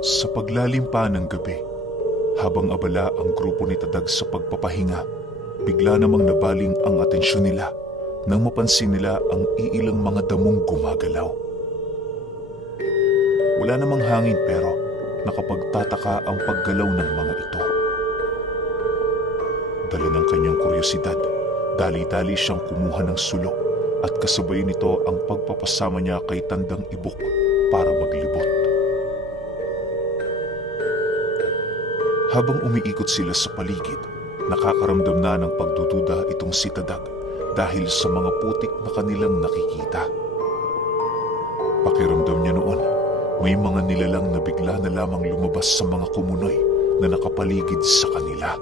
Sa paglalim pa ng gabi, habang abala ang grupo ni Tadag sa pagpapahinga, bigla namang nabaling ang atensyon nila nang mapansin nila ang iilang mga damong gumagalaw. Wala namang hangin pero nakapagtataka ang paggalaw ng mga ito. Dala ng kanyang kuryosidad, dali-dali siyang kumuha ng sulo at kasabay nito ang pagpapasama niya kay Tandang Ibok para maglibot. Habang umiikot sila sa paligid, nakakaramdam na ng pagdududa itong si Tadag dahil sa mga putik na kanilang nakikita. Pakiramdam niya noon, may mga nilalang na bigla na lamang lumabas sa mga kumunoy na nakapaligid sa kanila.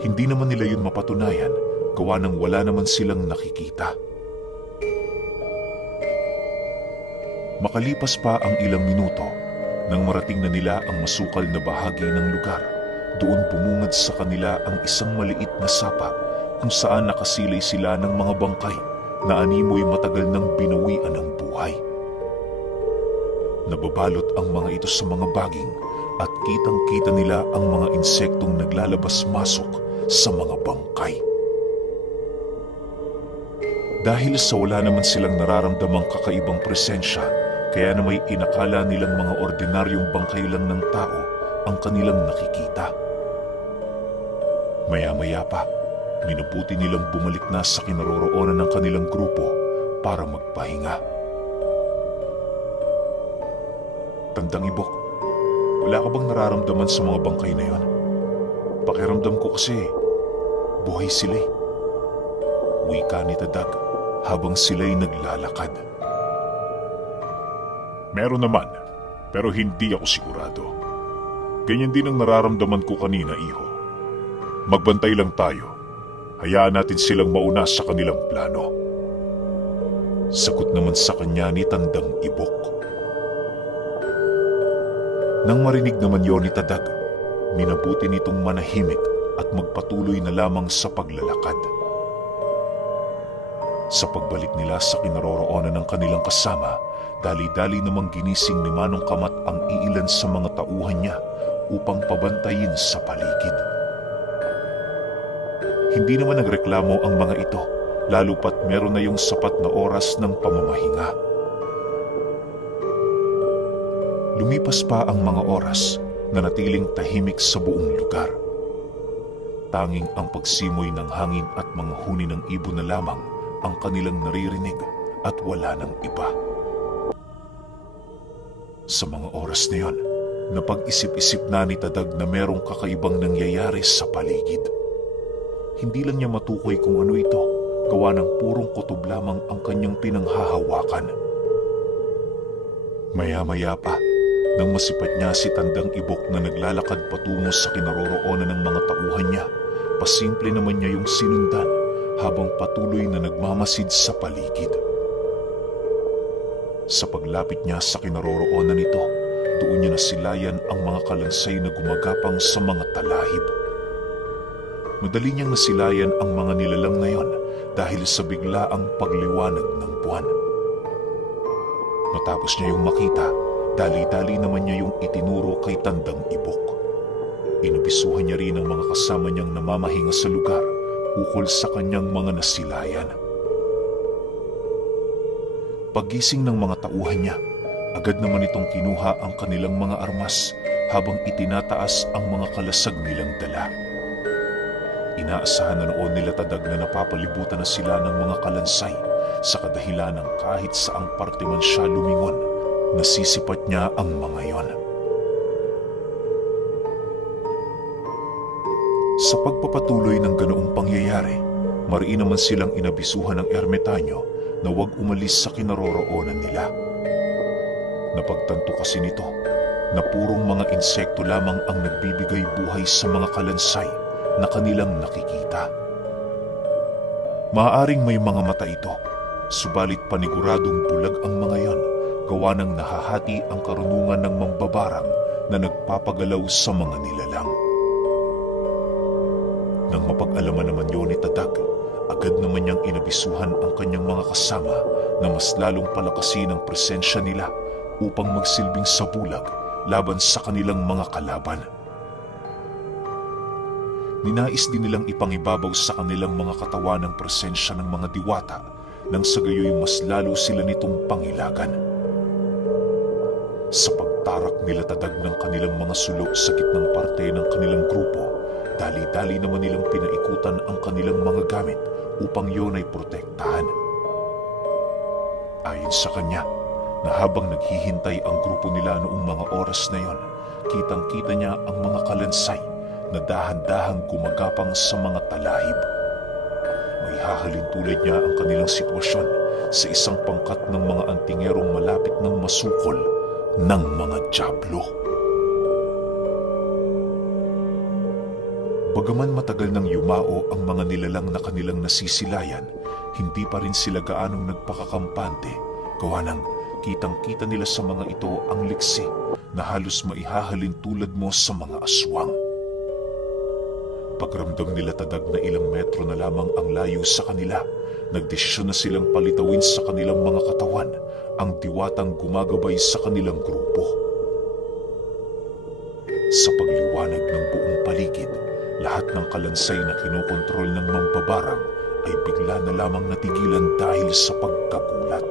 Hindi naman nila yun mapatunayan, gawa ng wala naman silang nakikita. Makalipas pa ang ilang minuto, nang marating na nila ang masukal na bahagi ng lugar, doon bumungad sa kanila ang isang maliit na sapa kung saan nakasilay sila ng mga bangkay na animoy matagal nang binawian ng buhay. Nababalot ang mga ito sa mga baging at kitang-kita nila ang mga insektong naglalabas-masok sa mga bangkay. Dahil sa wala naman silang nararamdamang kakaibang presensya, kaya na may inakala nilang mga ordinaryong bangkay lang ng tao ang kanilang nakikita. Maya-maya pa, minabuti nilang bumalik na sa kinaroroonan ng kanilang grupo para magpahinga. Tandang Ibok, wala ka bang nararamdaman sa mga bangkay na yon? Pakiramdam ko kasi, buhay sila eh. Wika ni Tadag habang sila'y naglalakad. Meron naman, pero hindi ako sigurado. Ganyan din ang nararamdaman ko kanina, iho. Magbantay lang tayo. Hayaan natin silang mauna sa kanilang plano. Sagot naman sa kanya ni Tandang Ibok. Nang marinig naman yon ni Tadag, minabuti nitong manahimik at magpatuloy na lamang sa paglalakad. Sa pagbalik nila sa kinaroroonan ng kanilang kasama, dali-dali namang ginising ni Manong Kamat ang iilan sa mga tauhan niya upang pabantayin sa paligid. Hindi naman nagreklamo ang mga ito, lalo pat meron na yung sapat na oras ng pamamahinga. Lumipas pa ang mga oras na natiling tahimik sa buong lugar. Tanging ang pagsimoy ng hangin at mga huni ng ibon na lamang ang kanilang naririnig at wala ng iba. Sa mga oras na yon, napag-isip-isip na ni Tadag na merong kakaibang nangyayari sa paligid. Hindi lang niya matukoy kung ano ito, gawa ng purong kutob lamang ang kanyang pinanghahawakan. Maya-maya pa, nang masipat niya si Tandang Ibok na naglalakad patungo sa kinaroroonan ng mga tauhan niya, pasimple naman niya yung sinundan habang patuloy na nagmamasid sa paligid. Sa paglapit niya sa kinaroroonan nito, doon niya nasilayan ang mga kalansay na gumagapang sa mga talahib. Madali niyang nasilayan ang mga nilalang na yon dahil sa biglaang pagliwanag ng buwan. Matapos niya yung makita, dali-dali naman niya yung itinuro kay Tandang Ibok. Inabisuhan niya rin ang mga kasama niyang namamahinga sa lugar ukol sa kanyang mga nasilayan. Pagising ng mga tauhan niya, agad naman itong kinuha ang kanilang mga armas habang itinataas ang mga kalasag nilang dala. Inaasahan na noon nila Tadag na napapalibutan na sila ng mga kalansay sa kadahilan ng kahit saang parte man siya lumingon, nasisipat niya ang mga yon. Sa pagpapatuloy ng ganoong pangyayari, mariin naman silang inabisuhan ng ermitanyo na huwag umalis sa kinaroroonan nila. Napagtanto kasi nito na purong mga insekto lamang ang nagbibigay buhay sa mga kalansay na kanilang nakikita. Maaaring may mga mata ito, subalit paniguradong bulag ang mga yon, gawa ng nahahati ang karunungan ng mambabarang na nagpapagalaw sa mga nilalang. Nang mapag-alaman naman yon ni Tadag, agad naman niyang inabisuhan ang kanyang mga kasama na mas lalong palakasin ang presensya nila upang magsilbing sabulag laban sa kanilang mga kalaban. Ninais din nilang ipangibabaw sa kanilang mga katawan ng presensya ng mga diwata nang sa gayoy mas lalo sila nitong pangilagan. Sa pagtarak nila tadag ng kanilang mga sulok sa gitnang parte ng kanilang grupo, dali-dali naman nilang pinaikutan ang kanilang mga gamit upang yun ay protektahan. Ayon sa kanya, na habang naghihintay ang grupo nila noong mga oras na yon, kitang-kita niya ang mga kalansay na dahan-dahang gumagapang sa mga talahib. May hahalin tulad niya ang kanilang sitwasyon sa isang pangkat ng mga antingerong malapit ng masukol ng mga dyablo. Bagaman matagal nang yumao ang mga nilalang na kanilang nasisilayan, hindi pa rin sila gaanong nagpakakampante, gawa ng kitang-kita nila sa mga ito ang liksi na halos maihahalin tulad mo sa mga aswang. Pagramdam nila tadag na ilang metro na lamang ang layo sa kanila, nagdesisyon na silang palitawin sa kanilang mga katawan ang diwatang gumagabay sa kanilang grupo. Sa pagliwanag ng buong paligid, lahat ng kalansay na kinokontrol ng mambabarang ay bigla na lamang natigilan dahil sa pagkagulat.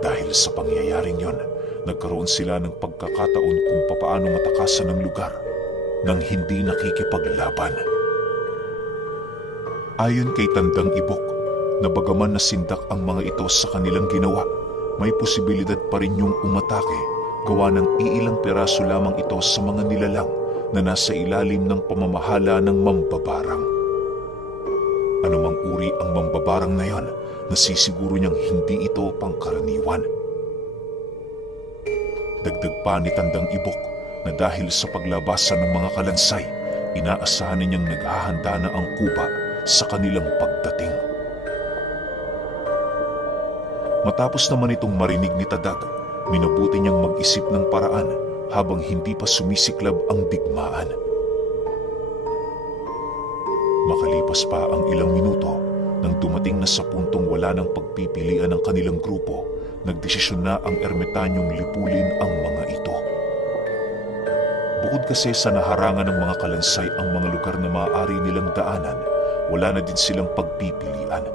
Dahil sa pangyayaring yon, nagkaroon sila ng pagkakataon kung papaano matakasan ng lugar nang hindi nakikipaglaban. Ayon kay Tandang Ibok, na bagaman nasindak ang mga ito sa kanilang ginawa, may posibilidad pa rin yung umatake, gawa ng iilang peraso lamang ito sa mga nilalang na nasa ilalim ng pamamahala ng mambabarang. Anumang uri ang mambabarang na yon, nasisiguro niyang hindi ito pangkaraniwan. Dagdag pa ni Tandang Ibok na dahil sa paglabasan ng mga kalansay, inaasahan niyang naghahanda na ang kuba sa kanilang pagdating. Matapos naman itong marinig ni Tadag, minabuti niyang mag-isip ng paraan habang hindi pa sumisiklab ang digmaan. Makalipas pa ang ilang minuto, nang dumating na sa puntong wala ng pagpipilian ng kanilang grupo, nagdesisyon na ang ermitanyong lipulin ang mga ito. Bukod kasi sa naharangan ng mga kalansay ang mga lugar na maaari nilang daanan, wala na din silang pagpipilian.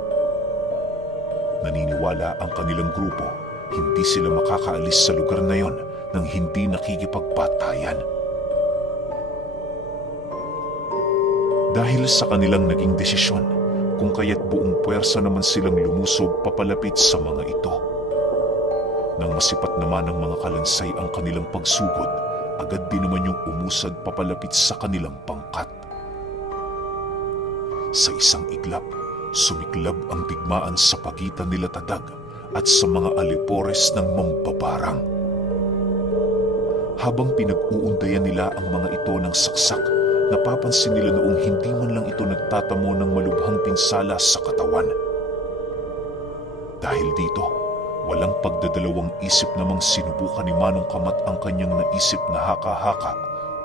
Naniniwala ang kanilang grupo, hindi sila makakaalis sa lugar na yon nang hindi nakikipagpatayan. Dahil sa kanilang naging desisyon, kung kaya't buong puwersa naman silang lumusob papalapit sa mga ito. Nang masipat naman ng mga kalansay ang kanilang pagsugod, agad din naman yung umusad papalapit sa kanilang pangkat. Sa isang iglap, sumiklab ang digmaan sa pagitan nila Tadag at sa mga alipores ng mambabarang. Habang pinag-uundayan nila ang mga ito ng saksak, napapansin nila noong hindi man lang ito nagtatamo ng malubhang pinsala sa katawan. Dahil dito, walang pagdadalawang isip namang sinubukan ni Manong Kamat ang kanyang naisip na haka-haka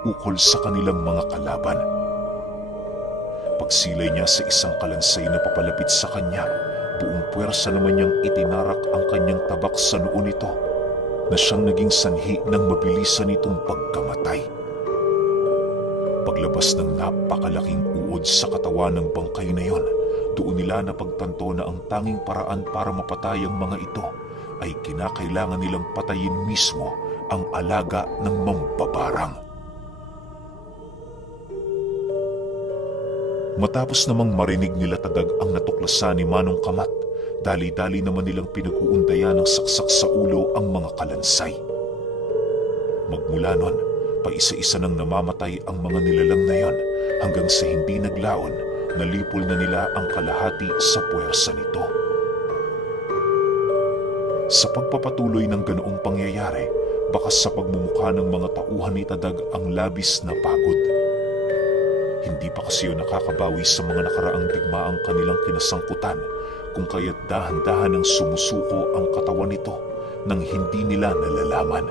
ukol sa kanilang mga kalaban. Pagsilay niya sa isang kalansay na papalapit sa kanya, buong puwersa naman niyang itinarak ang kanyang tabak sa noo nito na siyang naging sanhi ng mabilisan nitong pagkamatay. Paglabas ng napakalaking uod sa katawan ng bangkay na yon, doon nila napagtanto na ang tanging paraan para mapatay ang mga ito ay kinakailangan nilang patayin mismo ang alaga ng mambabarang. Matapos namang marinig nila Tadag ang natuklasan ni Manong Kamat, dali-dali naman nilang pinag-uundayan ng saksak sa ulo ang mga kalansay. Magmula nun, paisa-isa nang namamatay ang mga nilalang na yon hanggang sa hindi naglaon, nalipol na nila ang kalahati sa puwersa nito. Sa pagpapatuloy ng ganoong pangyayari, bakas sa pagmumukha ng mga tauhan ni Tadag ang labis na pagod. Hindi pa kasi yun nakakabawi sa mga nakaraang digmaang kanilang kinasangkutan, kung kaya't dahan-dahan ang sumusuko ang katawan nito nang hindi nila nalalaman.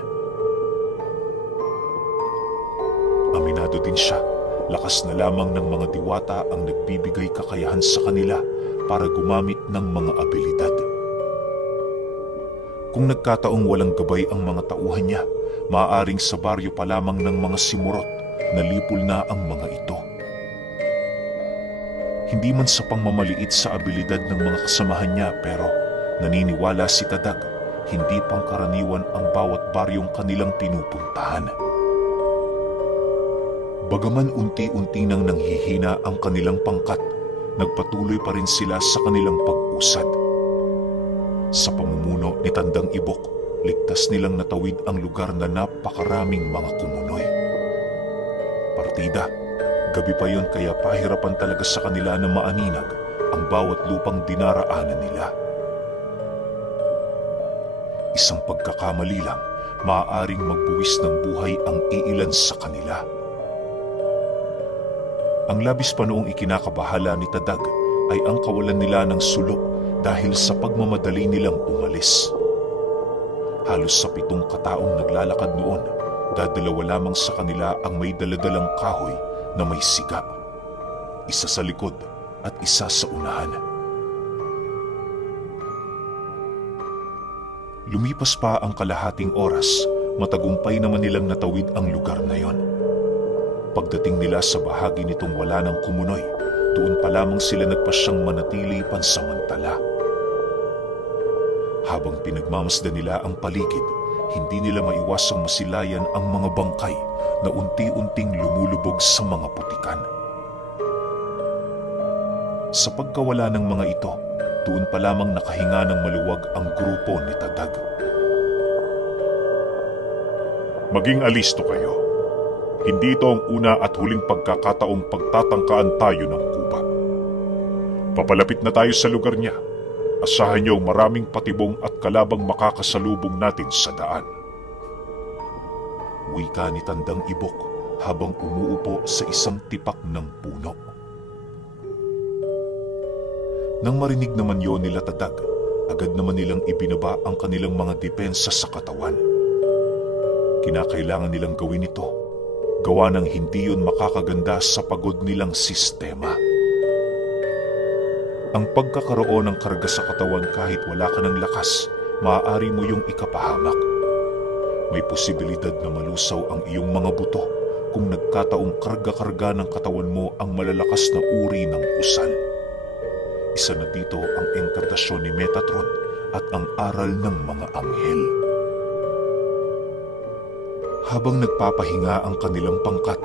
Aminado din siya, lakas na lamang ng mga diwata ang nagbibigay kakayahan sa kanila para gumamit ng mga abilidad. Kung nagkataong walang gabay ang mga tauhan niya, maaaring sa baryo pa lamang ng mga simurot na lipol na ang mga ito. Hindi man sa pangmamaliit sa abilidad ng mga kasamahan niya, pero naniniwala si Tadag, hindi pangkaraniwan ang bawat baryong kanilang pinupuntahan. Bagaman unti-unti nang nanghihina ang kanilang pangkat, nagpatuloy pa rin sila sa kanilang pag-usad. Sa pamumuno ni Tandang Ibok, ligtas nilang natawid ang lugar na napakaraming mga kumunoy. Partida, gabi pa yon kaya pahirapan talaga sa kanila na maaninag ang bawat lupang dinaraanan nila. Isang pagkakamali lang, maaaring magbuwis ng buhay ang iilan sa kanila. Ang labis pa noong ikinakabahala ni Tadag ay ang kawalan nila ng sulok dahil sa pagmamadali nilang umalis. Halos sa 7 kataong naglalakad noon, dadalawa lamang sa kanila ang may daladalang kahoy na may siga. Isa sa likod at isa sa unahan. Lumipas pa ang kalahating oras, matagumpay naman nilang natawid ang lugar na yon. Pagdating nila sa bahagi nitong wala ng kumunoy, doon pa lamang sila nagpasyang manatili pansamantala. Habang pinagmamasdan nila ang paligid, hindi nila maiwasang masilayan ang mga bangkay na unti-unting lumulubog sa mga putikan. Sa pagkawala ng mga ito, doon pa lamang nakahinga ng maluwag ang grupo ni Tadag. Maging alisto kayo. Hindi ito ang una at huling pagkakataong pagtatangkaan tayo ng kuba. Papalapit na tayo sa lugar niya. Asahan niyo maraming patibong at kalabang makakasalubong natin sa daan. Wika ni Tandang Ibok habang umuupo sa isang tipak ng puno. Nang marinig naman yon nila Tadag, agad naman nilang ibinaba ang kanilang mga depensa sa katawan. Kinakailangan nilang gawin ito, gawa ng hindi yun makakaganda sa pagod nilang sistema. Ang pagkakaroon ng karga sa katawan kahit wala ka ng lakas, maaari mo yung ikapahamak. May posibilidad na malusaw ang iyong mga buto kung nagkataong karga-karga ng katawan mo ang malalakas na uri ng usal. Isa na dito ang engkantasyon ni Metatron at ang aral ng mga anghel. Habang nagpapahinga ang kanilang pangkat,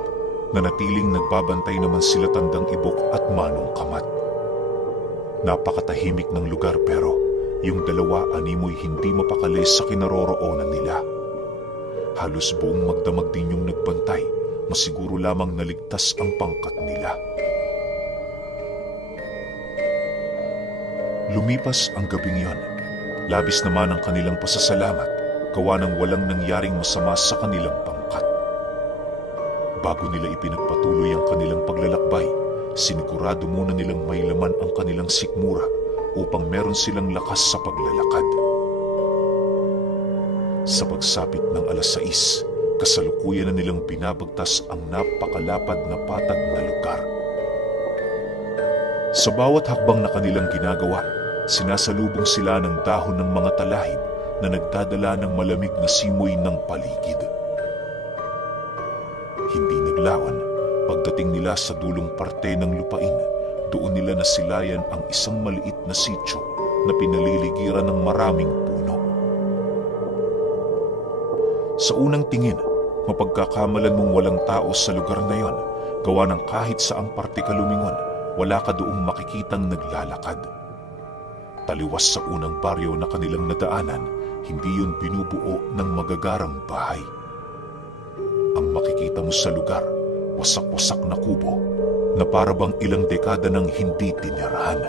nanatiling nagbabantay naman sila Tandang Ibok at Manong Kamat. Napakatahimik ng lugar pero yung dalawa animoy hindi mapakali sa kinaroroonan nila. Halos buong magdamag din yung nagbantay, masiguro lamang naligtas ang pangkat nila. Lumipas ang gabing yon. Labis naman ang kanilang pasasalamat, gawa ng walang nangyaring masama sa kanilang pangkat. Bago nila ipinagpatuloy ang kanilang paglalakbay, sinigurado muna nilang may laman ang kanilang sikmura upang meron silang lakas sa paglalakad. Sa pagsapit ng 6:00, kasalukuyan na nilang binabagtas ang napakalapad na patag na lugar. Sa bawat hakbang na kanilang ginagawa, sinasalubong sila ng dahon ng mga talahib na nagdadala ng malamig na simoy ng paligid. Hindi naglawan, pagdating nila sa dulong parte ng lupain, doon nila nasilayan ang isang maliit na sityo na pinaliligiran ng maraming puno. Sa unang tingin, mapagkakamalan mong walang tao sa lugar na yon, gawa ng kahit saang parte ka lumingon, wala ka doong makikitang naglalakad. Taliwas sa unang baryo na kanilang nadaanan, hindi yun binubuo ng magagarang bahay. Ang makikita mo sa lugar, wasak-wasak na kubo na parabang ilang dekada nang hindi tinirahan.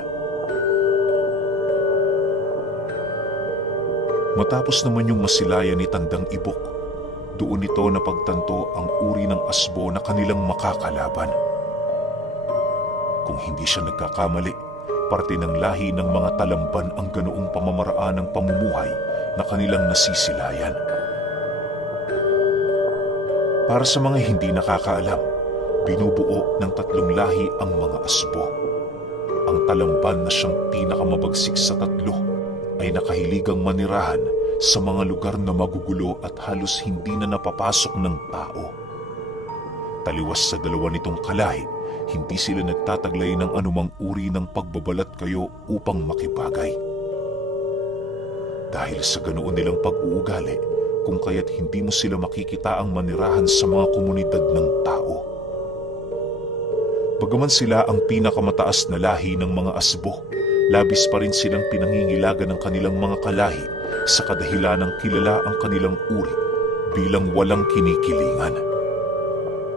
Matapos naman yung masilayan ni Tandang Ibok, doon ito napagtanto ang uri ng asbo na kanilang makakalaban. Kung hindi siya nagkakamali, parte ng lahi ng mga talamban ang ganoong pamamaraan ng pamumuhay na kanilang nasisilayan. Para sa mga hindi nakakaalam, binubuo ng 3 lahi ang mga asbo. Ang talamban na siyang pinakamabagsik sa 3 ay nakahiligang manirahan sa mga lugar na magugulo at halos hindi na napapasok ng tao. Taliwas sa dalawa nitong kalahi, hindi sila nagtataglay ng anumang uri ng pagbabalat kayo upang makibagay. Dahil sa ganoon nilang pag-uugali, kung kaya't hindi mo sila makikita ang manirahan sa mga komunidad ng tao. Bagaman sila ang pinakamataas na lahi ng mga asbo, labis pa rin silang pinangingilagan ng kanilang mga kalahi sa kadahilanang kilala ang kanilang uri bilang walang kinikilingan.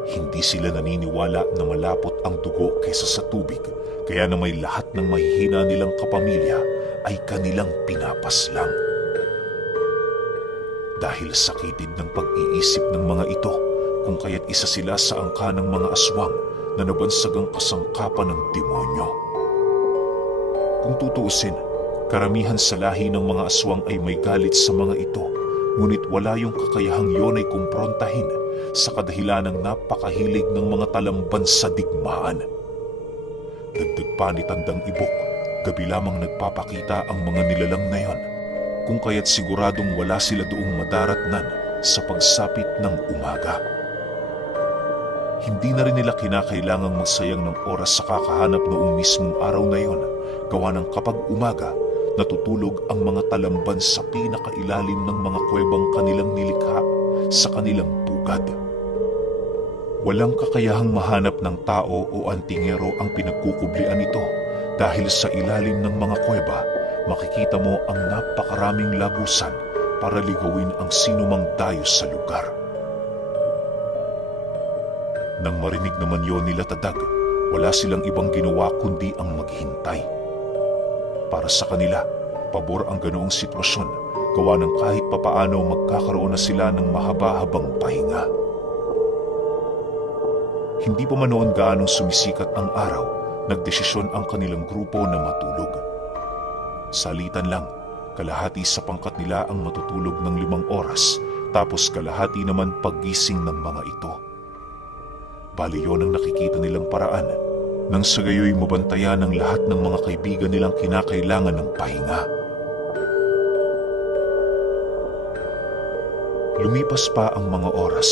Hindi sila naniniwala na malapot ang dugo kaysa sa tubig, kaya na may lahat ng mahihina nilang kapamilya ay kanilang pinapaslang. Dahil sa kitid ng pag-iisip ng mga ito, kung kaya't isa sila sa angka ng mga aswang na nabansagang kasangkapan ng demonyo. Kung tutuusin, karamihan sa lahi ng mga aswang ay may galit sa mga ito, ngunit wala yung kakayahang yon ay kumprontahin sa kadahilanang napakahilig ng mga talamban sa digmaan. Dagdag pa ni Tandang Ibok, gabi lamang nagpapakita ang mga nilalang na yon, kung kaya't siguradong wala sila doong madaratnan sa pagsapit ng umaga. Hindi na rin nila kinakailangang magsayang ng oras sa kakahanap noong mismong araw na yon, gawa ng kapag umaga, natutulog ang mga talamban sa pinakailalim ng mga kuwebang kanilang nilikha sa kanilang pugad. Walang kakayahang mahanap ng tao o antingero ang pinagkukublian nito dahil sa ilalim ng mga kuweba, makikita mo ang napakaraming lagusan para ligawin ang sinumang dayo sa lugar. Nang marinig naman yon nila Tadag, wala silang ibang ginawa kundi ang maghintay. Para sa kanila, pabor ang ganoong sitwasyon, gawa ng kahit papaano magkakaroon na sila ng mahaba-habang pahinga. Hindi pa man noon gaanong sumisikat ang araw, nagdesisyon ang kanilang grupo na matulog. Salitan lang, kalahati sa pangkat nila ang matutulog ng 5 oras, tapos kalahati naman paggising ng mga ito. Bali yon ang nakikita nilang paraan, nang sa gayoy mabantayan ng lahat ng mga kaibigan nilang kinakailangan ng pahinga. Lumipas pa ang mga oras,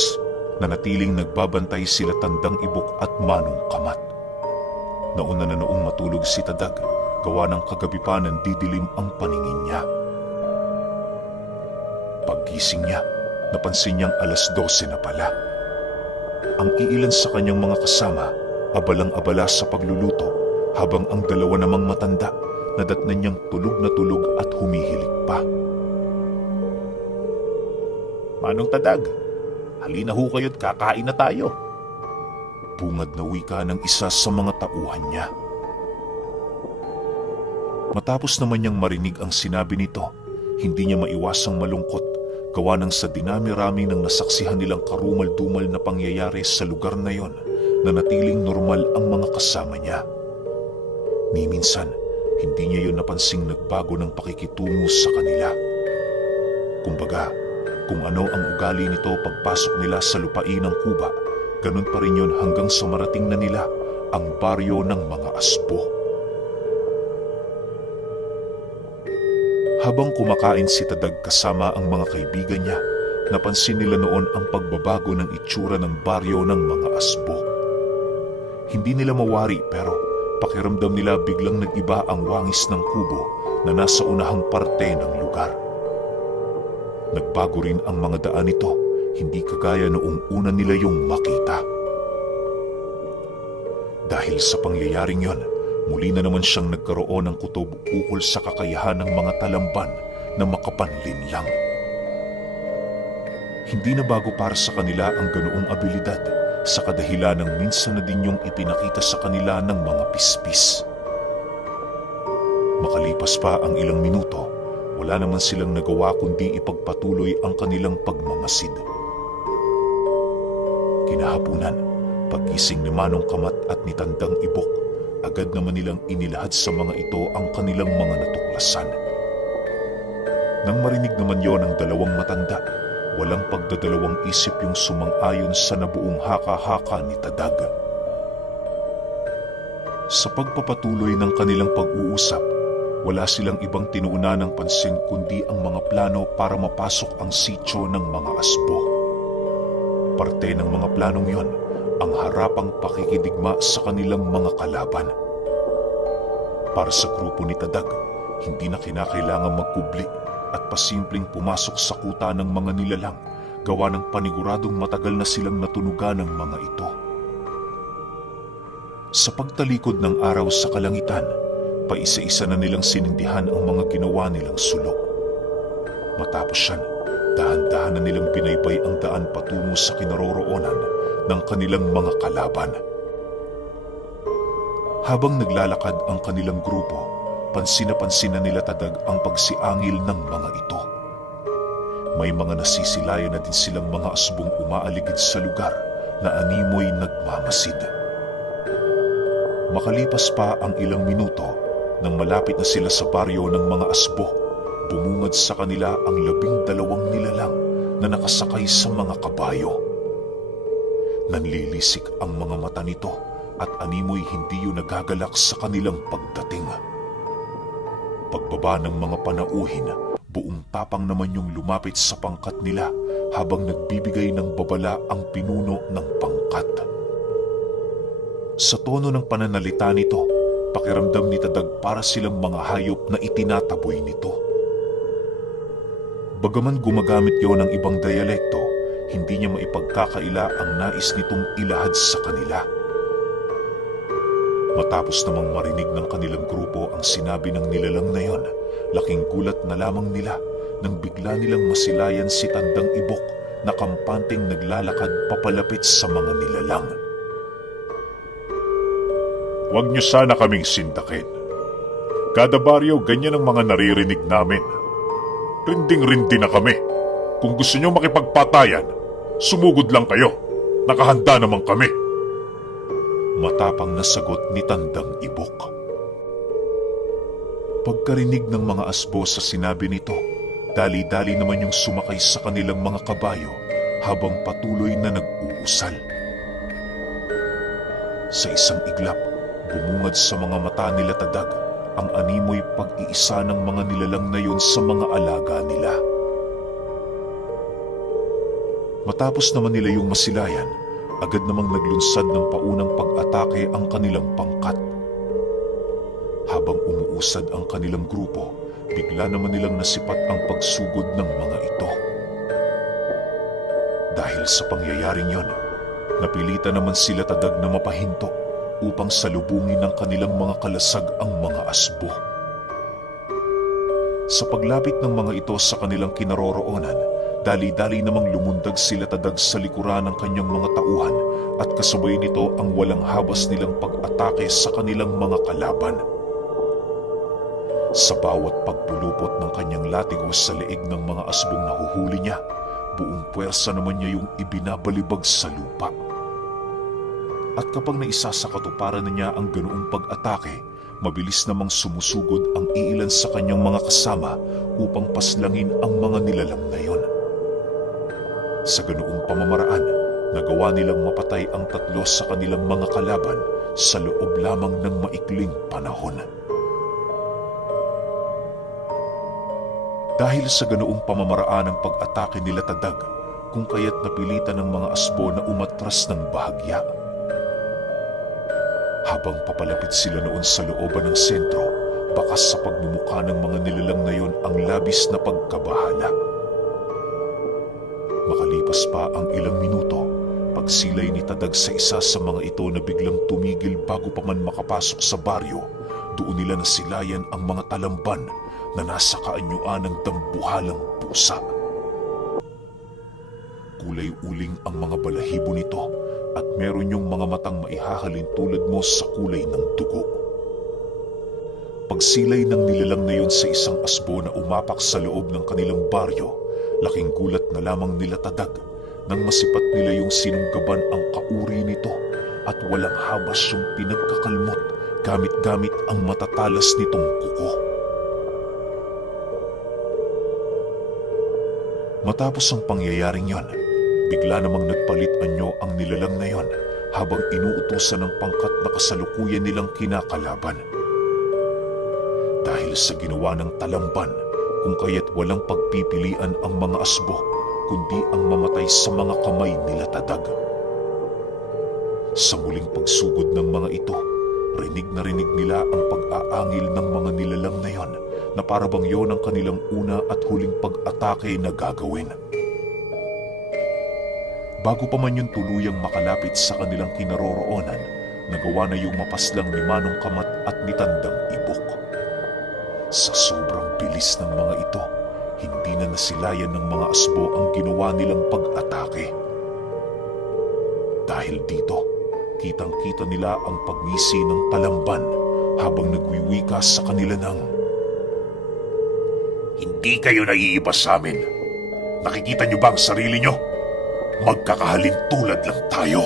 nanatiling nagbabantay sila Tandang Ibok at Manong Kamat. Nauna na noong matulog si Tadag, gawa ng kagabi pa ng didilim ang paningin niya. Paggising niya, napansin niyang 12:00 na pala. Ang iilan sa kanyang mga kasama, abalang-abala sa pagluluto, habang ang dalawa namang matanda, nadatnan niyang tulog na tulog at humihilik pa. Manong Tadag, halina ho kayo't kakain na tayo. Bungad na wika ng isa sa mga tauhan niya. Matapos naman niyang marinig ang sinabi nito, hindi niya maiwasang malungkot, gawa ng sa dinami-rami ng nasaksihan nilang karumal-dumal na pangyayari sa lugar na yon, na natiling normal ang mga kasama niya. Ni minsan, hindi niya yun napansing nagbago ng pakikitungo sa kanila. Kumbaga, kung ano ang ugali nito pagpasok nila sa lupain ng Kuba, ganun pa rin yun hanggang sa marating na nila ang baryo ng mga asbo. Habang kumakain si Tadag kasama ang mga kaibigan niya, napansin nila noon ang pagbabago ng itsura ng baryo ng mga asbo. Hindi nila mawari pero pakiramdam nila biglang nag-iba ang wangis ng kubo na nasa unahang parte ng lugar. Nagbago rin ang mga daan nito, hindi kagaya noong una nila yung makita. Dahil sa pangyayaring yon, muli na naman siyang nagkaroon ng kutob ukol sa kakayahan ng mga talamban na makapanlinlang. Hindi na bago para sa kanila ang ganoong abilidad sa kadahilanang minsan na din yung ipinakita sa kanila ng mga pispis. Makalipas pa ang ilang minuto, wala naman silang nagawa kundi ipagpatuloy ang kanilang pagmamasid. Kinahapunan, paggising ni Manong Kamat at ni Tandang Ibok, agad naman nilang inilahad sa mga ito ang kanilang mga natuklasan. Nang marinig naman yon ng dalawang matanda, walang pagdadalawang isip yung sumang-ayon sa nabuong haka-haka ni Tadag. Sa pagpapatuloy ng kanilang pag-uusap, Wala silang ibang tinuunan ng pansin kundi ang mga plano para mapasok ang sityo ng mga asbo. Parte ng mga planong yon ang harapang pakikidigma sa kanilang mga kalaban. Para sa grupo ni Tadag, hindi na kinakailangan magkubli at pasimpleng pumasok sa kuta ng mga nilalang gawa ng paniguradong matagal na silang natunugan ng mga ito. Sa pagtalikod ng araw sa kalangitan, paisa-isa na nilang sinindihan ang mga ginawa nilang sulok. Matapos yan, dahan-dahan na nilang binaybay ang daan patungo sa kinaroroonan ng kanilang mga kalaban. Habang naglalakad ang kanilang grupo, pansin na nila Tadag ang pagsiangil ng mga ito. May mga nasisilayan na din silang mga asbong umaaligid sa lugar na animoy nagmamasid. Makalipas pa ang ilang minuto, nang malapit na sila sa baryo ng mga asbo, bumungad sa kanila ang 12 nilalang na nakasakay sa mga kabayo. Nanlilisik ang mga mata nito at animoy hindi yun nagagalak sa kanilang pagdating. Pagbaba ng mga panauhin, buong tapang naman yung lumapit sa pangkat nila habang nagbibigay ng babala ang pinuno ng pangkat. Sa tono ng pananalita nito, pakiramdam ni Tadag para silang mga hayop na itinataboy nito. Bagaman gumagamit yon ng ibang dialekto, hindi niya maipagkakaila ang nais nitong ilahad sa kanila. Matapos namang marinig ng kanilang grupo ang sinabi ng nilalang na yon, laking gulat na lamang nila nang bigla nilang masilayan si Tandang Ibok na kampanteng naglalakad papalapit sa mga nilalang. "Huwag niyo sana kaming sindakin. Kada baryo ganyan ang mga naririnig namin. Rinding-rindi na kami. Kung gusto niyo makipagpatayan, sumugod lang kayo. Nakahanda naman kami." Matapang na sagot ni Tandang Ibok. Pagkarinig ng mga asbo sa sinabi nito, dali-dali naman yung sumakay sa kanilang mga kabayo habang patuloy na nag-uusal. Sa isang iglap, bumungad sa mga mata nila Tadag ang animoy pag-iisa ng mga nilalang na yun sa mga alaga nila. Matapos naman nila yung masilayan, agad namang naglunsad ng paunang pag-atake ang kanilang pangkat. Habang umuusad ang kanilang grupo, bigla naman nilang nasipat ang pagsugod ng mga ito. Dahil sa pangyayaring yon, napilitan naman sila Tadag na mapahinto upang salubungin ng kanilang mga kalasag ang mga asbo. Sa paglapit ng mga ito sa kanilang kinaroroonan, dali-dali namang lumundag sila Tadag sa likuran ng kanyang mga tauhan at kasabay nito ang walang habas nilang pag-atake sa kanilang mga kalaban. Sa bawat pagpulupot ng kanyang latigo sa leeg ng mga asbong nahuhuli niya, buong puwersa naman niya yung ibinabalibag sa lupa. At kapag naisa sa katuparan na niya ang ganoong pag-atake, mabilis namang sumusugod ang iilan sa kanyang mga kasama upang paslangin ang mga nilalang na yon. Sa ganoong pamamaraan, nagawa nilang mapatay ang 3 sa kanilang mga kalaban sa loob lamang ng maikling panahon. Dahil sa ganoong pamamaraan ng pag-atake nila Tadag, kung kaya't napilitan ng mga asbo na umatras ng bahagya. Habang papalapit sila noon sa looban ng sentro, bakas sa pagmumukha ng mga nilalang na yon ang labis na pagkabahala. Makalipas pa ang ilang minuto, pagsilay ni Tadag sa isa sa mga ito na biglang tumigil bago pa man makapasok sa baryo, doon nila nasilayan ang mga talamban na nasa kaanyuan ng dambuhalang pusa. Kulay uling ang mga balahibo nito at meron yung mga matang maihahalin tulad mo sa kulay ng dugo. Pagsilay ng nilalang na yun sa isang asbo na umapak sa loob ng kanilang baryo, laking gulat na lamang nila Tadag nang masipat nila yung sinunggaban ang kauri nito at walang habas yung pinagkakalmot gamit-gamit ang matatalas nitong kuko. Matapos ang pangyayaring yon, bigla namang nagpalit anyo ang nilalang na yon habang inuutusan ng pangkat na kasalukuyan nilang kinakalaban. Dahil sa ginawa ng talamban, kung kaya't walang pagpipilian ang mga asbo, kundi ang mamatay sa mga kamay nila Tadag. Sa muling pagsugod ng mga ito, rinig na rinig nila ang pag-aangil ng mga nilalang na yon, na parabang yon ang kanilang una at huling pag-atake na gagawin. Bago pa man yung tuluyang makalapit sa kanilang kinaroroonan, nagawa na yung mapaslang ni Manong Kamat at ni Tandang Ibok. Sa sobrang bilis ng mga ito, hindi na nasilayan ng mga asbo ang ginawa nilang pag-atake. Dahil dito, kitang-kita nila ang pagngisi ng talamban habang nagwiwika sa kanila ng, "Hindi kayo naiiba sa amin. Nakikita niyo ba ang sarili niyo? Magkakahalin tulad lang tayo."